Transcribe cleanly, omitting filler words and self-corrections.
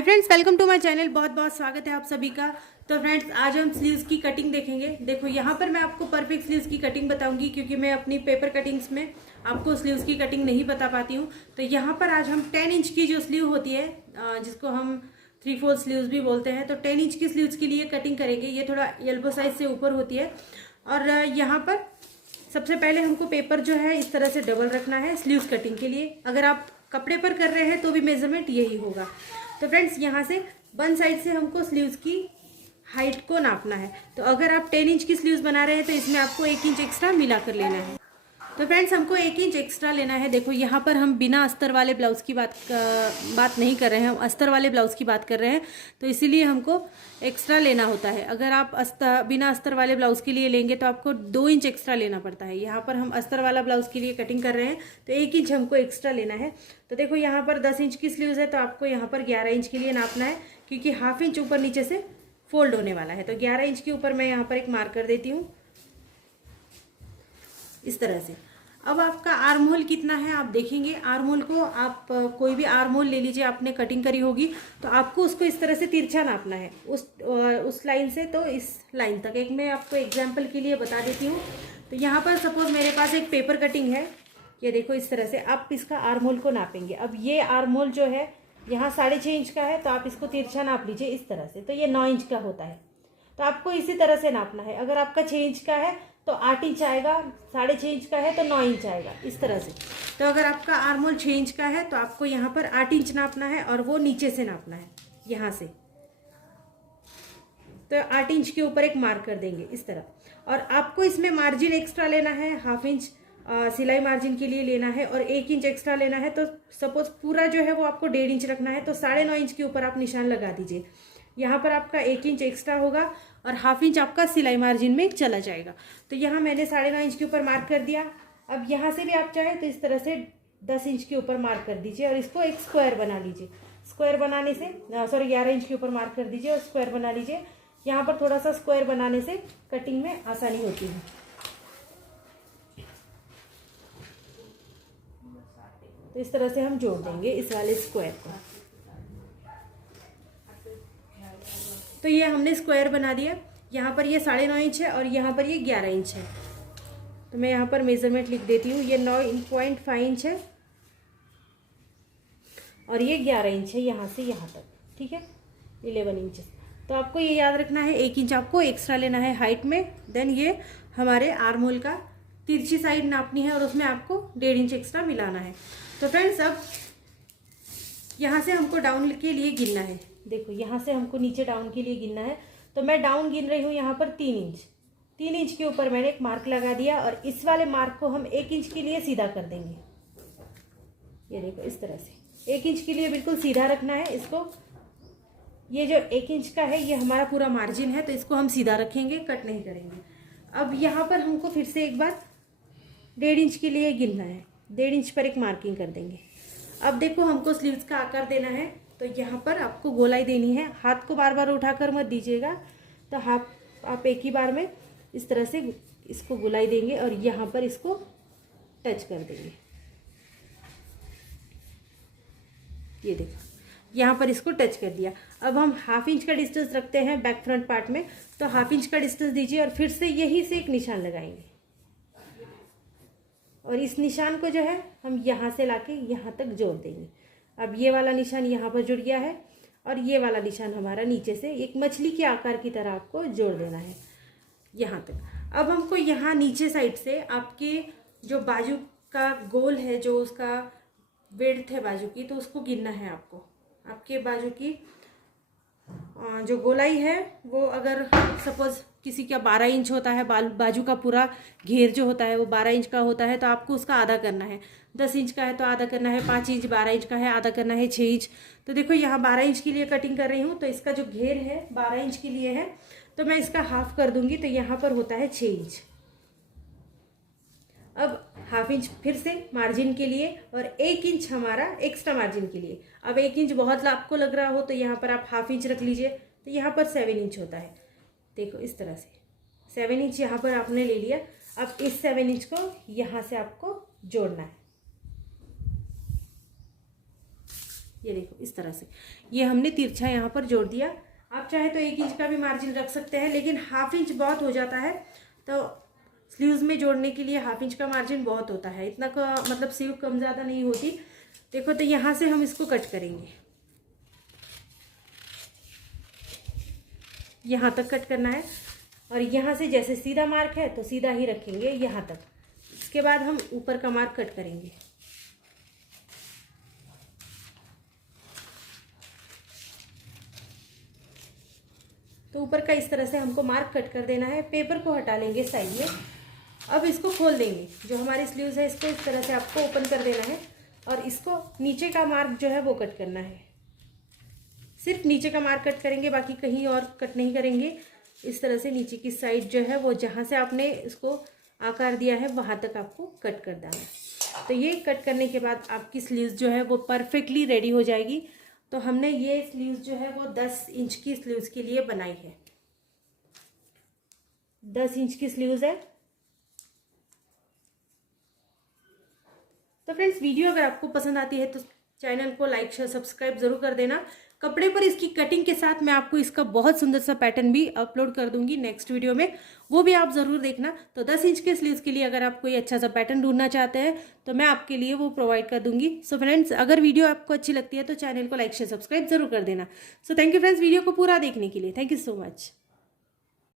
Hi friends, welcome to my channel. बहुत बहुत स्वागत है आप सभी का। तो फ्रेंड्स, आज हम स्लीव्स की कटिंग देखेंगे। देखो यहाँ पर मैं आपको परफेक्ट स्लीव्स की कटिंग बताऊंगी, क्योंकि मैं अपनी पेपर कटिंग्स में आपको स्लीव्स की कटिंग नहीं बता पाती हूँ। तो यहाँ पर आज हम 10 इंच की जो स्लीव होती है, जिसको हम 3/4 स्लीव्स भी बोलते हैं, तो 10 इंच की स्लीव्स के लिए कटिंग करेंगे। ये थोड़ा एल्बो साइज से ऊपर होती है। और यहाँ पर सबसे पहले हमको पेपर जो है इस तरह से डबल रखना है स्लीव्स कटिंग के लिए। अगर आप कपड़े पर कर रहे हैं तो भी मेजरमेंट यही होगा। तो फ्रेंड्स, यहाँ से वन साइड से हमको स्लीव्स की हाइट को नापना है। तो अगर आप 10 इंच की स्लीव्स बना रहे हैं तो इसमें आपको 1 इंच एक्स्ट्रा मिला कर लेना है। तो फ्रेंड्स, हमको 1 इंच एक्स्ट्रा लेना है। देखो यहाँ पर हम बिना अस्तर वाले ब्लाउज की बात नहीं कर रहे हैं, हम अस्तर वाले ब्लाउज की बात कर रहे हैं। तो इसीलिए हमको एक्स्ट्रा लेना होता है। अगर आप बिना अस्तर वाले ब्लाउज के लिए लेंगे तो आपको 2 इंच एक्स्ट्रा लेना पड़ता है। यहाँ पर हम अस्तर वाला ब्लाउज के लिए कटिंग कर रहे हैं तो 1 इंच हमको एक्स्ट्रा लेना है। तो देखो यहाँ पर 10 इंच की स्लीव्स है, तो आपको यहाँ पर 11 इंच के लिए नापना है, क्योंकि हाफ इंच ऊपर नीचे से फोल्ड होने वाला है। तो 11 इंच के ऊपर मैं यहाँ पर एक मार्कर देती हूँ इस तरह से। अब आपका आर्म होल कितना है आप देखेंगे। आर्म होल को आप कोई भी आर्म होल ले लीजिए, आपने कटिंग करी होगी तो आपको उसको इस तरह से तिरछा नापना है, उस लाइन से तो इस लाइन तक। एक मैं आपको एग्जांपल के लिए बता देती हूँ। तो यहाँ पर सपोज मेरे पास एक पेपर कटिंग है, ये देखो इस तरह से आप इसका आर्म होल को नापेंगे। अब ये आर्म होल जो है यहाँ 6.5 इंच का है, तो आप इसको तिरछा नाप लीजिए इस तरह से। तो ये 9 इंच का होता है, तो आपको इसी तरह से नापना है। अगर आपका 6 इंच का है तो 8 इंच आएगा, 6.5 इंच का है तो 9 इंच आएगा, इस तरह से। तो अगर आपका आर्म होल 6 इंच का है तो आपको यहाँ पर 8 इंच नापना है और वो नीचे से नापना है यहाँ से। तो 8 इंच के ऊपर एक मार्क कर देंगे इस तरह। और आपको इसमें मार्जिन एक्स्ट्रा लेना है, हाफ इंच सिलाई मार्जिन के लिए लेना है और 1 इंच एक्स्ट्रा लेना है। तो सपोज पूरा जो है वो आपको 1.5 इंच रखना है, तो 9.5 इंच के ऊपर आप निशान लगा दीजिए। यहाँ पर आपका 1 इंच एक्स्ट्रा होगा और हाफ इंच आपका सिलाई मार्जिन में चला जाएगा। तो यहाँ मैंने 9.5 इंच के ऊपर मार्क कर दिया। अब यहाँ से भी आप चाहें तो इस तरह से 10 इंच के ऊपर मार्क कर दीजिए और इसको एक स्क्वायर बना लीजिए। स्क्वायर बनाने से 11 इंच के ऊपर मार्क कर दीजिए और स्क्वायर बना लीजिए। यहाँ पर थोड़ा सा स्क्वायर बनाने से कटिंग में आसानी होती है। तो इस तरह से हम जोड़ देंगे इस वाले स्क्वायर को। तो ये हमने स्क्वायर बना दिया। यहाँ पर ये 9.5 इंच है और यहाँ पर ये 11 इंच है। तो मैं यहाँ पर मेजरमेंट लिख देती हूँ। ये 9.5 इंच है और ये 11 इंच है यहाँ से यहाँ तक, ठीक है, 11 इंच। तो आपको ये याद रखना है 1 इंच आपको एक्स्ट्रा लेना है हाइट में। देन ये हमारे आर्म होल का तिरछी साइड नापनी है और उसमें आपको 1.5 इंच एक्स्ट्रा मिलाना है। तो फ्रेंड्स, अब यहाँ से हमको डाउन के लिए गिनना है। देखो यहाँ से हमको नीचे डाउन के लिए गिनना है। तो मैं डाउन गिन रही हूँ यहाँ पर 3 इंच। 3 इंच के ऊपर मैंने एक मार्क लगा दिया और इस वाले मार्क को हम 1 इंच के लिए सीधा कर देंगे। ये देखो इस तरह से 1 इंच के लिए बिल्कुल सीधा रखना है इसको। ये जो 1 इंच का है ये हमारा पूरा मार्जिन है, तो इसको हम सीधा रखेंगे, कट नहीं करेंगे। अब यहाँ पर हमको फिर से एक बार 1.5 इंच के लिए गिनना है। 1.5 इंच पर एक मार्किंग कर देंगे। अब देखो हमको स्लीव्स का आकार देना है, तो यहाँ पर आपको गोलाई देनी है। हाथ को बार बार उठाकर मत दीजिएगा। तो हाथ आप एक ही बार में इस तरह से इसको गोलाई देंगे और यहाँ पर इसको टच कर देंगे। ये देखो यहाँ पर इसको टच कर दिया। अब हम हाफ इंच का डिस्टेंस रखते हैं बैक फ्रंट पार्ट में, तो हाफ इंच का डिस्टेंस दीजिए और फिर से यहीं से एक निशान लगाएंगे और इस निशान को जो है हम यहाँ से लाके यहाँ तक जोड़ देंगे। अब ये वाला निशान यहाँ पर जुड़ गया है और ये वाला निशान हमारा नीचे से एक मछली के आकार की तरह आपको जोड़ देना है यहाँ तक। अब हमको यहाँ नीचे साइड से आपके जो बाजू का गोल है, जो उसका विड्थ है बाजू की, तो उसको गिनना है आपको। आपके बाजू की जो गोलाई है वो अगर सपोज किसी का 12 इंच होता है, बाजू का पूरा घेर जो होता है वो 12 इंच का होता है, तो आपको उसका आधा करना है। 10 इंच का है तो आधा करना है 5 इंच, 12 इंच का है आधा करना है 6 इंच। तो देखो यहाँ 12 इंच के लिए कटिंग कर रही हूँ, तो इसका जो घेर है 12 इंच के लिए है, तो मैं इसका हाफ कर दूंगी। तो यहाँ पर होता है 6 इंच। अब हाफ इंच फिर से मार्जिन के लिए और 1 इंच हमारा एक्स्ट्रा मार्जिन के लिए। अब 1 इंच बहुत आपको लग रहा हो तो यहाँ पर आप हाफ इंच रख लीजिए। तो यहाँ पर 7 इंच होता है। देखो इस तरह से 7 इंच यहाँ पर आपने ले लिया। अब इस 7 इंच को यहाँ से आपको जोड़ना है। ये देखो इस तरह से ये हमने तिरछा यहाँ पर जोड़ दिया। आप चाहे तो 1 इंच का भी मार्जिन रख सकते हैं, लेकिन 1/2 इंच बहुत हो जाता है। तो स्लीव्स में जोड़ने के लिए 1/2 इंच का मार्जिन बहुत होता है, इतना का मतलब स्लीव कम ज़्यादा नहीं होती। देखो तो यहाँ से हम इसको कट करेंगे, यहाँ तक कट करना है। और यहाँ से जैसे सीधा मार्क है तो सीधा ही रखेंगे यहाँ तक। इसके बाद हम ऊपर का मार्क कट करेंगे। तो ऊपर का इस तरह से हमको मार्क कट कर देना है। पेपर को हटा लेंगे साइड में। अब इसको खोल देंगे, जो हमारी स्लीव्स है इसको इस तरह से आपको ओपन कर देना है और इसको नीचे का मार्क जो है वो कट करना है। सिर्फ नीचे का मार्क कट करेंगे, बाकी कहीं और कट नहीं करेंगे। इस तरह से नीचे की साइड जो है वो जहाँ से आपने इसको आकार दिया है वहाँ तक आपको कट कर देना है। तो ये कट करने के बाद आपकी स्लीव्स जो है वो परफेक्टली रेडी हो जाएगी। तो हमने ये स्लीव्स जो है वो 10 इंच की स्लीव्स के लिए बनाई है। 10 इंच की स्लीव्स है। तो फ्रेंड्स, वीडियो अगर आपको पसंद आती है तो चैनल को लाइक शेयर सब्सक्राइब जरूर कर देना। कपड़े पर इसकी कटिंग के साथ मैं आपको इसका बहुत सुंदर सा पैटर्न भी अपलोड कर दूंगी नेक्स्ट वीडियो में, वो भी आप ज़रूर देखना। तो 10 इंच के स्लीव्स के लिए अगर आप कोई अच्छा सा पैटर्न ढूंढना चाहते हैं तो मैं आपके लिए वो प्रोवाइड कर दूंगी। सो फ्रेंड्स, अगर वीडियो आपको अच्छी लगती है तो चैनल को लाइक शेयर सब्सक्राइब जरूर कर देना। So thank you friends video को पूरा देखने के लिए। Thank you so much.